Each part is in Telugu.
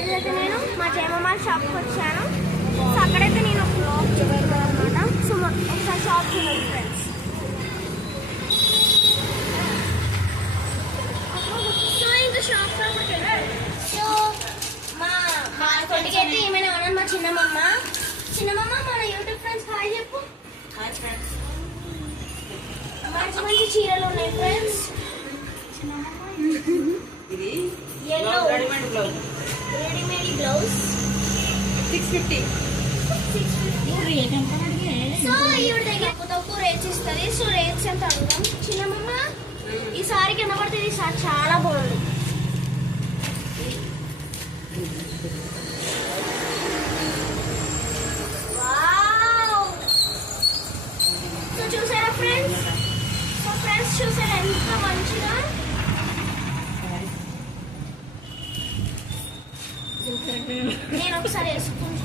ఇదైతే నేను మా జయమాల షాప్కి వచ్చాను. సో అక్కడైతే నేను ఒక బ్లాగ్ చేయగలను అనమాట సో ఒకసారి షాప్ చూడండి ఫ్రెండ్స్ సో మా మా అయితే ఏమైనా అన్నాను మా చిన్నమ్మ. చిన్నమ్మ మన యూట్యూబ్ ఫ్రెండ్స్ హాయ్ చెప్పు. హాయ్ ఫ్రెండ్స్ మంచి మంచి చీరలు ఉన్నాయి ఫ్రెండ్స్ ఇది blouse readymade blouse six fifty so ఈవిడ దగ్గర తక్కువ రేట్స్ ఇస్తుంది. సో రేట్స్ ఎంత అడుగుదాం? చిన్నమ్మ ఈ సారీ కింద పడుతుంది? ఈ సారీ చాలా బాగుంది. సో చూసారా ఫ్రెండ్స్? సో ఫ్రెండ్స్ చూసారా ఎంత మంచిగా? నేను ఒకసారి వేసుకుంటాను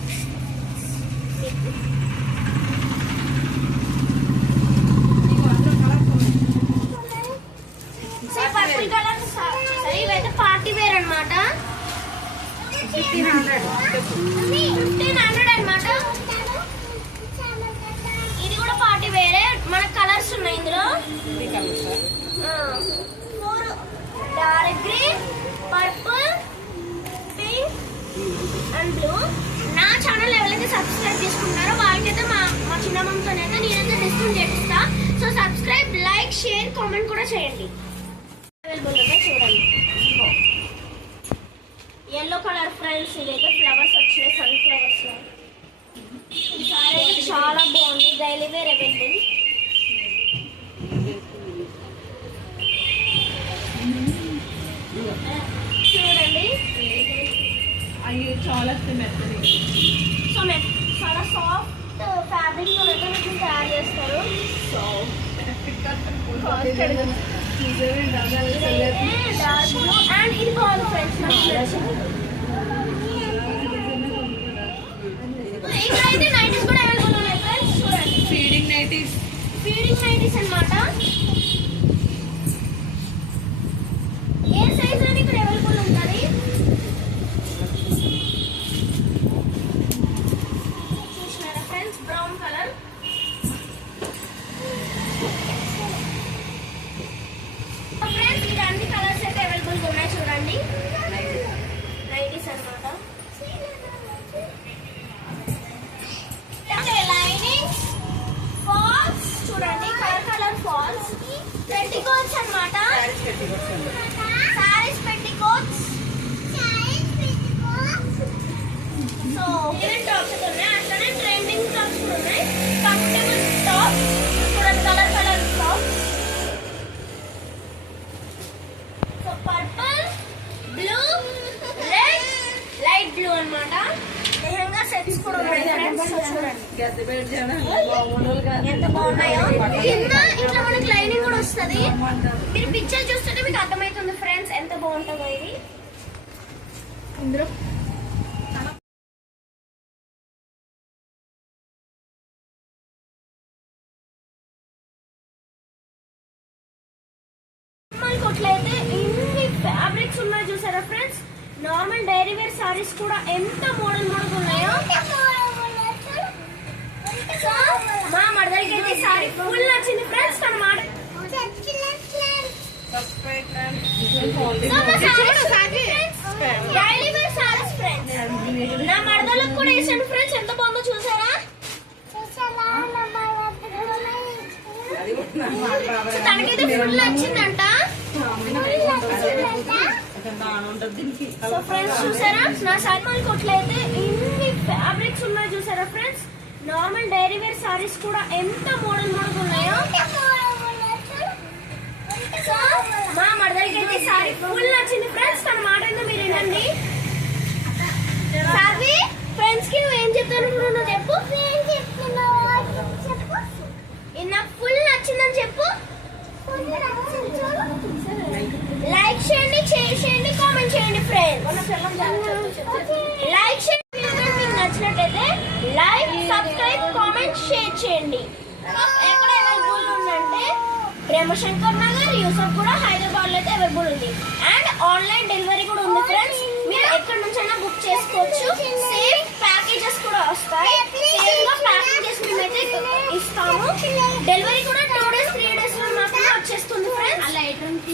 సో పర్పుల్ కలర్ చూసారా ఇవైతే పార్టీ వేర్ అన్నమాట. Fifteen hundred. ఫిఫ్టీన్ హండ్రెడ్ అనమాట ఇది కూడా పార్టీ వేరే మన కలర్స్ ఉన్నాయి ఇందులో three colours four dark green purple pink and blue నా ఛానల్ ఎవరైతే సబ్స్క్రైబ్ చేసుకుంటారో వాళ్ళకైతే మా మా చిన్నమ్మతోనైతే నేనైతే డిస్కౌంట్ చేపిస్తా. So subscribe like share comment కూడా చేయండి. అవైలబుల్ చూడండి. ఎల్లో కలర్ ఫ్రైల్స్ ఇదైతే ఫ్లవర్స్ వచ్చినాయి సన్ ఫ్లవర్స్ ఈసారి అయితే చాలా బాగుంది. డైలీ వేర్ అవైలబుల్ చూడండి అయ్యో చాలా మెత్తది సో మేము చాలా సాఫ్ట్ ఫ్యాబ్రిక్తో అయితే మీకు తయారు చేస్తారు డార్క్ బ్లూ అండ్ ఇది ఉన్నాయి అట్లనే ట్రెండింగ్ ఉన్నాయి. కంఫర్టబుల్ టాప్స్ చూడండి colour colour tops so purple blue red light blue అన్నమాట. లెహంగా సెట్స్ కూడా ఉన్నాయి ఎంత బాగున్నాయో. కింద ఇట్లా మనకి లైనింగ్ కూడా వస్తుంది. మీరు పిక్చర్ చూస్తుంటే మీకు అర్థమవుతుంది ఫ్రెండ్స్ ఎంత బాగుంటుందో ఇది. ఇందులో కొట్లయితే ఇన్ని ఫ్యాబ్రిక్స్ ఉన్నాయి చూసారా friends normal daily wear saris కూడా ఎంత మోడల్ మోడల్ ఉన్నాయో? సో, మా మరదలకి అయితే సారీ ఫుల్ నచ్చింది ఫ్రెండ్స్. డైలీ వేర్ సారీస్ నా మరదలకు కూడా వేసాను ఫ్రెండ్స్ ఎంత బాగుందో చూసారా. తనకైతే ఫుల్ నచ్చిందంట. సో ఫ్రెండ్స్ చూసారా? నా సల్మాన్ కొట్లయితే ఇన్ని ఫ్యాబ్రిక్స్ ఉన్నాయి చూసారా friends normal daily wear saris కూడా ఎంత మోడల్ మోడల్ ఉన్నాయో? సో మా మరదలకి అయితే సారీ ఫుల్ నచ్చింది. ఫ్రెండ్స్ తన మాట ఏందో మీరు వినండి. సావి ఫ్రెండ్స్కి నువ్వు ఏం చెప్తాను నువ్వు చెప్పు. నాకు ఫుల్ నచ్చిందని చెప్పు. లైక్ షేర్ లైక్ చేయండి. మీకు నచ్చినట్టయితే లైక్ సబ్స్క్రైబ్ కామెంట్ షేర్ చేయండి. ఎక్కడ అవైలబుల్ ఉందంటే ప్రేమశంకర్ నగర్ యూసఫ్ కూడా హైదరాబాద్లో అయితే అవైలబుల్ ఉంది. అండ్ ఆన్లైన్ డెలివరీ కూడా ఉంది ఫ్రెండ్స్. మీరు ఎక్కడి నుంచైనా బుక్ చేసుకోవచ్చు. సేమ్ ప్యాకేజెస్ కూడా వస్తాయి. సేమ్గా ప్యాకేజెస్ మేమైతే ఇస్తాము. డెలివరీ కూడా టూ డేస్ త్రీ డేస్లో మాత్రమే వచ్చేస్తుంది ఫ్రెండ్స్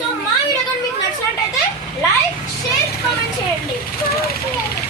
సో మా వీడియో కానీ మీకు నచ్చినట్టయితే లైక్ షేర్ కామెంట్ చేయండి.